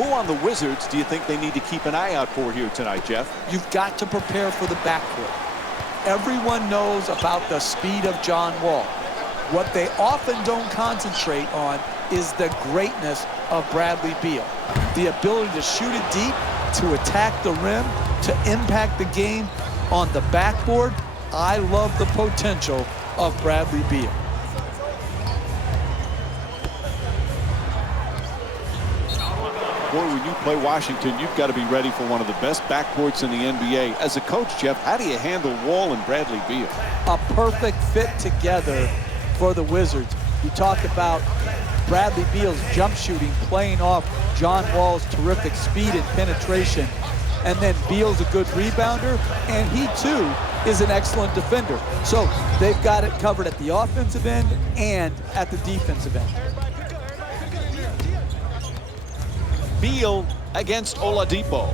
Who on the Wizards do you think they need to keep an eye out for here tonight, Jeff? You've got to prepare for the backcourt. Everyone knows about the speed of John Wall. What they often don't concentrate on is the greatness of Bradley Beal. The ability to shoot it deep, to attack the rim, to impact the game on the backboard. I love the potential of Bradley Beal. Boy, when you play Washington, you've got to be ready for one of the best backcourts in the NBA. As a coach, Jeff, how do you handle Wall and Bradley Beal? A perfect fit together for the Wizards. You talk about Bradley Beal's jump shooting playing off John Wall's terrific speed and penetration. And then Beal's a good rebounder, and he too is an excellent defender. So they've got it covered at the offensive end and at the defensive end. Beal against Oladipo.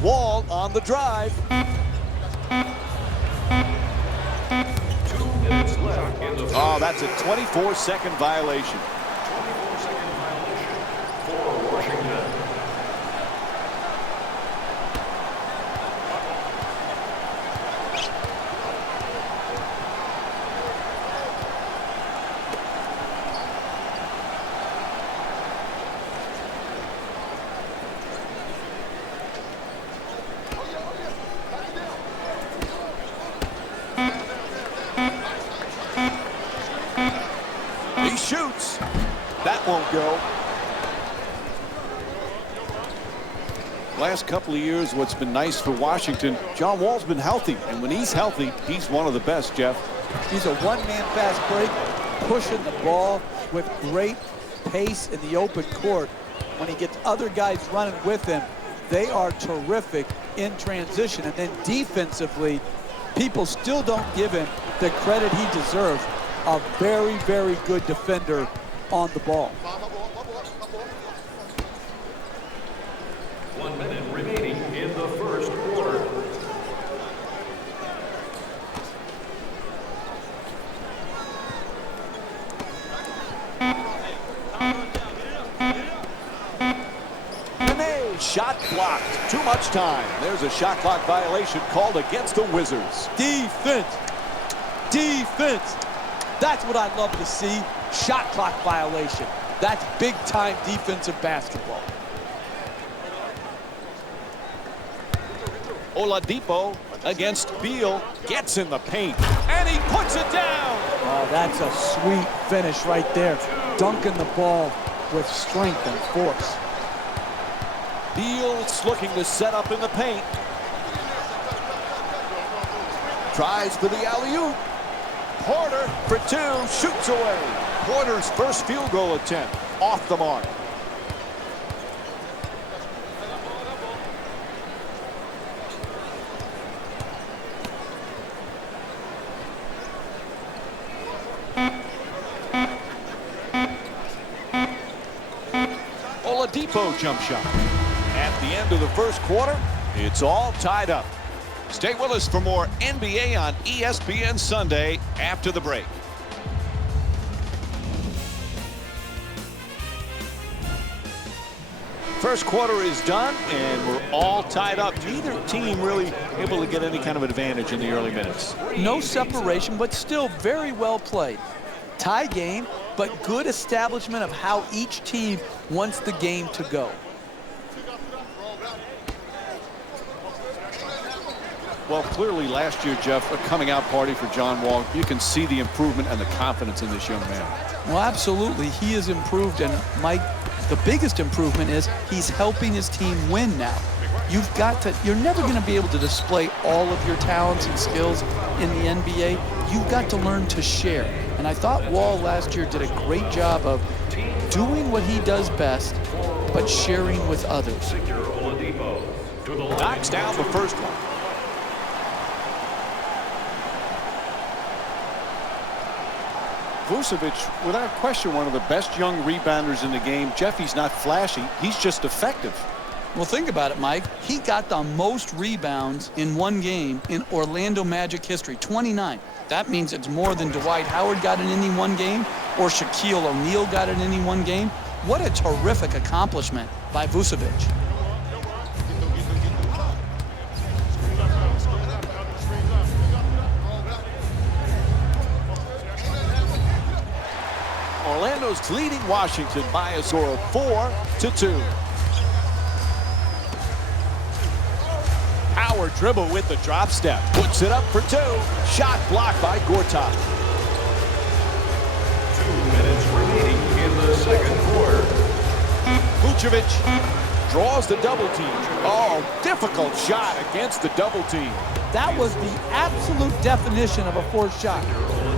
Wall on the drive. 2 minutes left in the first. Oh, that's a 24-second violation. 24-second violation for Washington. He shoots. That won't go. Last couple of years, what's been nice for Washington, John Wall's been healthy. And when he's healthy, he's one of the best, Jeff. He's a one-man fast break, pushing the ball with great pace in the open court. When he gets other guys running with him, they are terrific in transition. And then defensively, people still don't give him the credit he deserves. A very, very good defender on the ball. 1 minute remaining in the first quarter. Nene, shot blocked. Too much time. There's a shot clock violation called against the Wizards. Defense. Defense. That's what I love to see. Shot clock violation. That's big-time defensive basketball. Oladipo against Beal. Gets in the paint. And he puts it down. Oh, that's a sweet finish right there. Dunking the ball with strength and force. Beal's looking to set up in the paint. Tries for the alley-oop. Porter for two, shoots away. Porter's first field goal attempt off the mark. Oladipo jump shot. At the end of the first quarter, it's all tied up. Stay with us for more NBA on ESPN Sunday after the break. First quarter is done, and we're all tied up. Neither team really able to get any kind of advantage in the early minutes. No separation, but still very well played. Tie game, but good establishment of how each team wants the game to go. Well, clearly last year, Jeff, a coming-out party for John Wall. You can see the improvement and the confidence in this young man. Well, absolutely. He has improved, and Mike, the biggest improvement is he's helping his team win now. You're never going to be able to display all of your talents and skills in the NBA. You've got to learn to share. And I thought Wall last year did a great job of doing what he does best, but sharing with others. Knocks down the first one. Vucevic, without question, one of the best young rebounders in the game. Jeff, he's not flashy. He's just effective. Well, think about it, Mike. He got the most rebounds in one game in Orlando Magic history, 29. That means it's more than Dwight Howard got in any one game, or Shaquille O'Neal got in any one game. What a terrific accomplishment by Vucevic. Orlando's leading Washington by a score of 4-2. Howard dribble with the drop step. Puts it up for two. Shot blocked by Gortat. 2 minutes remaining in the second quarter. Vucevic draws the double team. Oh, difficult shot against the double team. That was the absolute definition of a forced shot.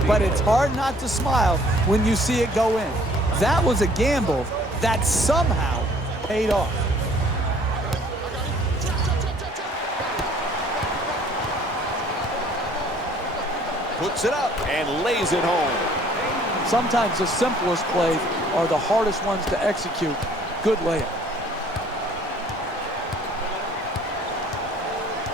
But it's hard not to smile when you see it go in. That was a gamble that somehow paid off. Puts it up and lays it home. Sometimes the simplest plays are the hardest ones to execute. Good layup.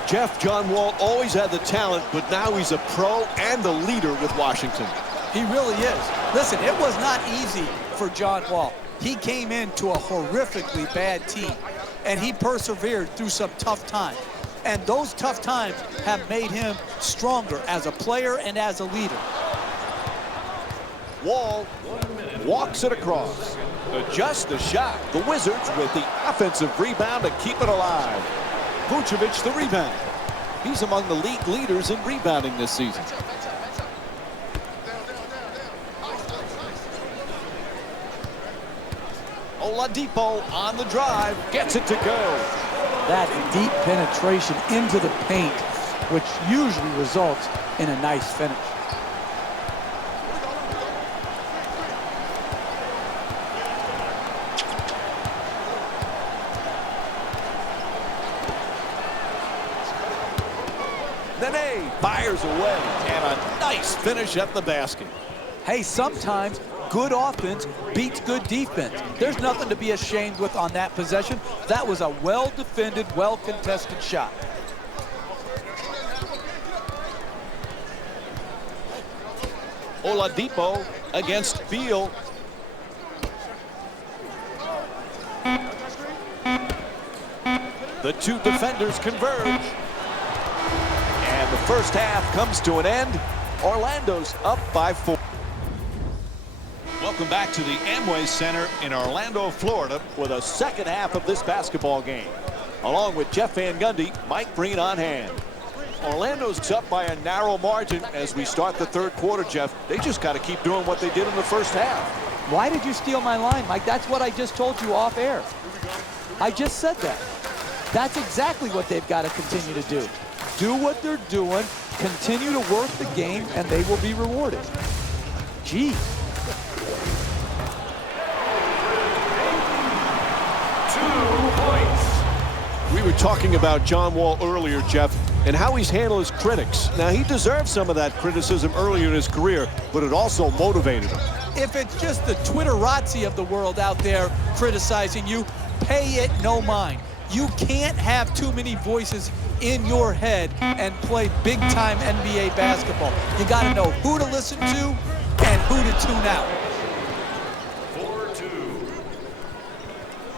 Jeff, John Wall always had the talent, but now he's a pro and the leader with Washington. He really is. Listen, it was not easy for John Wall. He came into a horrifically bad team, and he persevered through some tough times. And those tough times have made him stronger as a player and as a leader. Wall walks it across. Adjusts the shot. The Wizards with the offensive rebound to keep it alive. Vucevic the rebound. He's among the league leaders in rebounding this season. Oladipo on the drive. Gets it to go. That's deep penetration into the paint, which usually results in a nice finish. Nene fires away, and a nice finish at the basket. Hey, sometimes good offense beats good defense. There's nothing to be ashamed with on that possession. That was a well-defended, well-contested shot. Oladipo against Beal. The two defenders converge. And the first half comes to an end. Orlando's up by 4. Welcome back to the Amway Center in Orlando, Florida, for the second half of this basketball game. Along with Jeff Van Gundy, Mike Breen on hand. Orlando's up by a narrow margin as we start the third quarter, Jeff. They just got to keep doing what they did in the first half. Why did you steal my line, Mike? That's what I just told you off air. I just said that. That's exactly what they've got to continue to do. Do what they're doing, continue to work the game, and they will be rewarded. Geez. 2 points. We were talking about John Wall earlier, Jeff, and how he's handled his critics. Now, he deserved some of that criticism earlier in his career, but it also motivated him. If it's just the Twitterazzi of the world out there criticizing you, pay it no mind. You can't have too many voices in your head and play big-time NBA basketball. You got to know who to listen to and who to tune out. 4-2.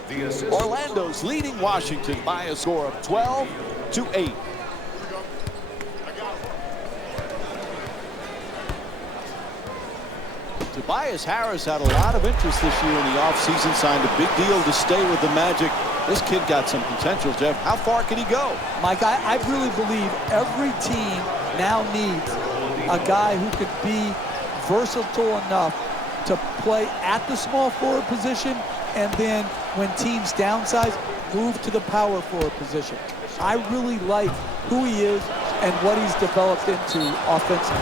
The assist. Orlando's leading Washington by a score of 12-8. Tobias Harris had a lot of interest this year in the offseason, signed a big deal to stay with the Magic. This kid got some potential, Jeff. How far can he go? Mike, I really believe every team now needs a guy who could be versatile enough to play at the small forward position and then when teams downsize, move to the power forward position. I really like who he is and what he's developed into offensively.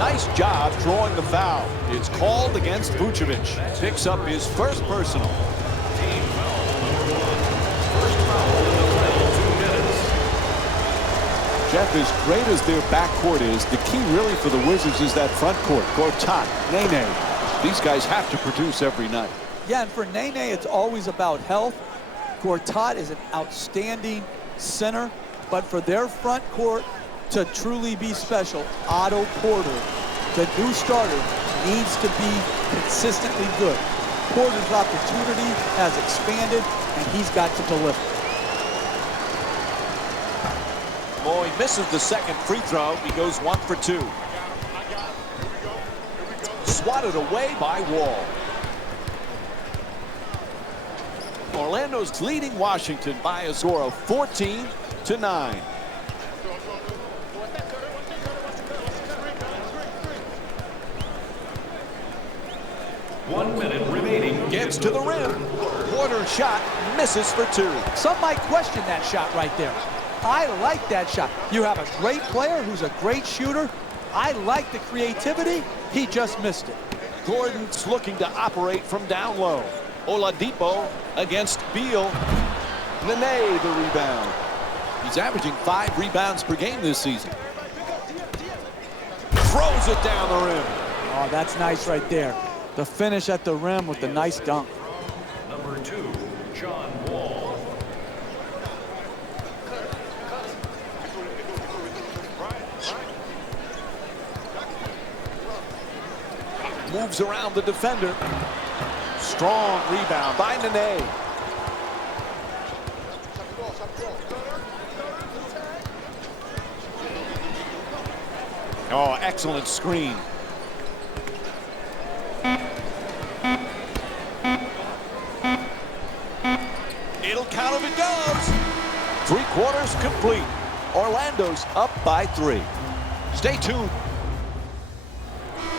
Nice job drawing the foul. It's called against Vucevic. Picks up his first personal. Team foul number 1. First foul in the final 2 minutes. Jeff, as great as their backcourt is, the key really for the Wizards is that front court. Gortat, Nene. These guys have to produce every night. Yeah, and for Nene, it's always about health. Gortat is an outstanding center, but for their front court to truly be special, Otto Porter, the new starter, needs to be consistently good. Porter's opportunity has expanded, and he's got to deliver. Boy, he misses the second free throw. He goes 1 for 2. Swatted away by Wall. Orlando's leading Washington by a score of 14-9. One minute remaining. Gets to the rim. Porter's shot misses for 2. Some might question that shot right there. I like that shot. You have a great player who's a great shooter. I like the creativity. He just missed it. Gordon's looking to operate from down low. Oladipo against Beal. Nene the rebound. He's averaging 5 rebounds per game this season. Throws it down the rim. Oh, that's nice right there. The finish at the rim with the nice dunk. Number 2, John Wall. Moves around the defender. Strong rebound by Nene. Oh, excellent screen. It'll count if it goes. 3/4 complete. Orlando's up by 3. Stay tuned.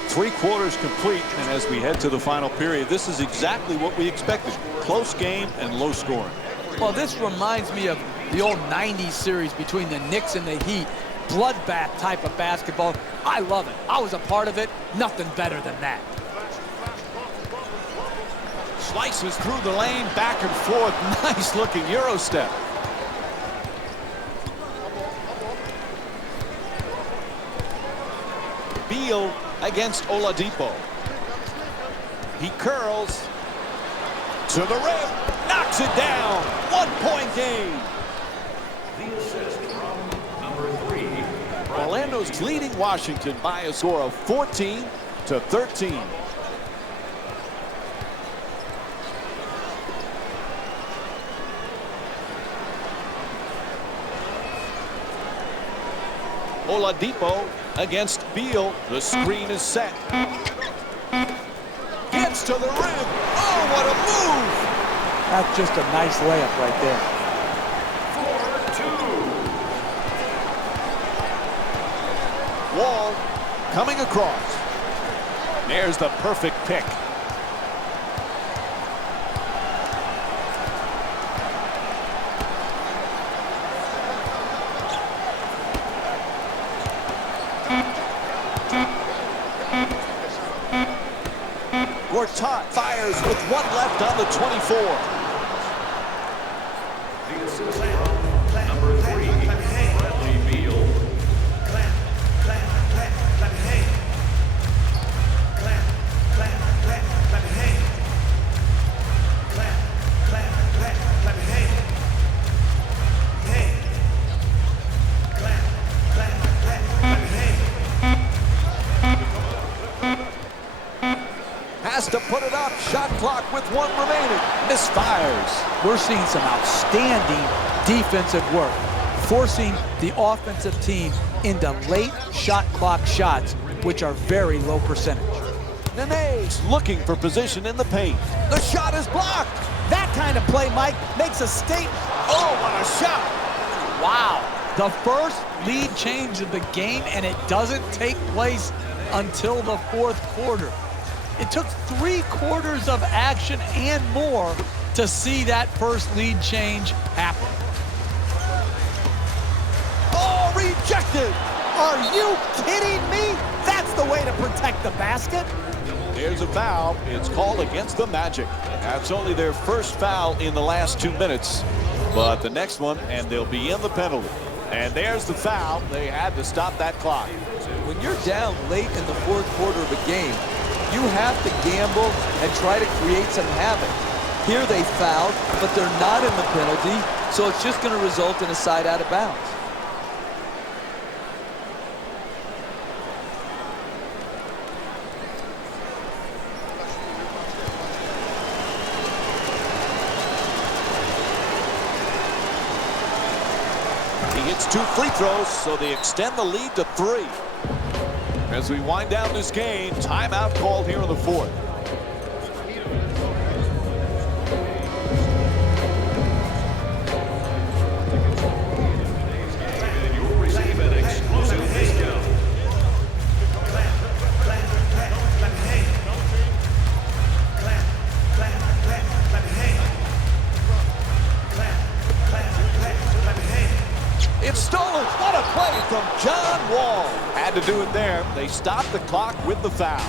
3/4 complete, and as we head to the final period, this is exactly what we expected. Close game and low scoring. Well, this reminds me of the old 90s series between the Knicks and the Heat. Bloodbath type of basketball. I love it. I was a part of it. Nothing better than that. Slices through the lane, back and forth. Nice looking Euro step. Beal against Oladipo. He curls to the rim, knocks it down. 1-point game. The assist from number 3. Orlando's leading Washington by a score of 14-13. Oladipo against Beal. The screen is set. Gets to the rim. Oh, what a move! That's just a nice layup right there. 4-2. Wall coming across. There's the perfect pick. Gortat fires with 1 left on the 24. The assist from number 3, Bradley Beal. Has to put it up. Shot clock with 1 remaining. Misfires. We're seeing some outstanding defensive work, forcing the offensive team into late shot clock shots, which are very low percentage. Nene's looking for position in the paint. The shot is blocked. That kind of play, Mike, makes a statement. Oh, what a shot. Wow. The first lead change of the game, and it doesn't take place until the 4th quarter. It took 3/4 of action and more to see that first lead change happen. Oh, rejected. Are you kidding me? That's the way to protect the basket. There's a foul. It's called against the Magic. That's only their first foul in the last 2 minutes. But the next one, and they'll be in the penalty. And there's the foul. They had to stop that clock. When you're down late in the 4th quarter of a game, you have to gamble and try to create some havoc. Here they fouled, but they're not in the penalty, so it's just going to result in a side out of bounds. It's 2 free throws, so they extend the lead to 3. As we wind down this game, timeout called here in the 4th. You'll receive an exclusive discount. It's stolen. What a play from John Wall. Had to do it there. They stopped the clock with the foul.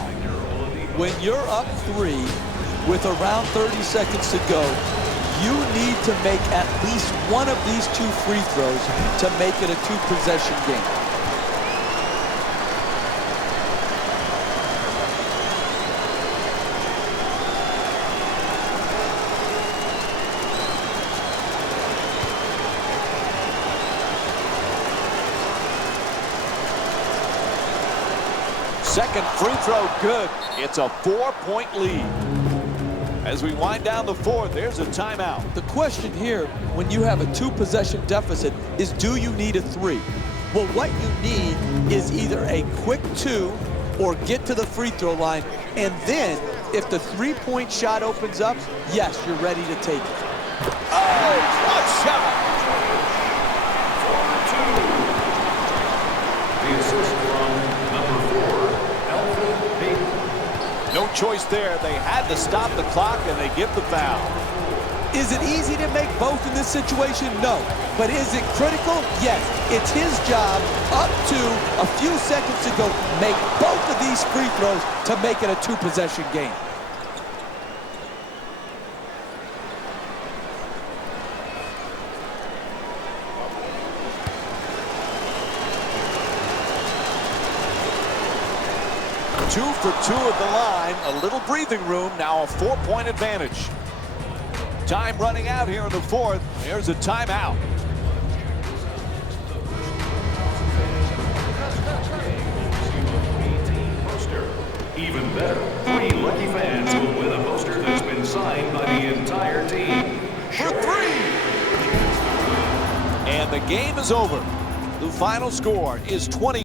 When you're up 3 with around 30 seconds to go, you need to make at least one of these 2 free throws to make it a 2-possession game. Second free throw good. It's a 4-point lead. As we wind down the 4th, there's a timeout. The question here, when you have a 2-possession deficit, is do you need a 3? Well, what you need is either a quick 2 or get to the free throw line, and then if the 3-point shot opens up, yes, you're ready to take it. Oh, what shot! The assist from number 4, Elfrid Payton. No choice there. They had to stop the clock, and they give the foul. Is it easy to make both in this situation? No. But is it critical? Yes. It's his job, up to a few seconds to go, make both of these free throws to make it a 2-possession game. Two for 2 at the line. A little breathing room. Now a 4-point advantage. Time running out here in the 4th. There's a timeout. Even better, 3 lucky fans will win a poster that's been signed by the entire team. For 3! And the game is over. The final score is 20.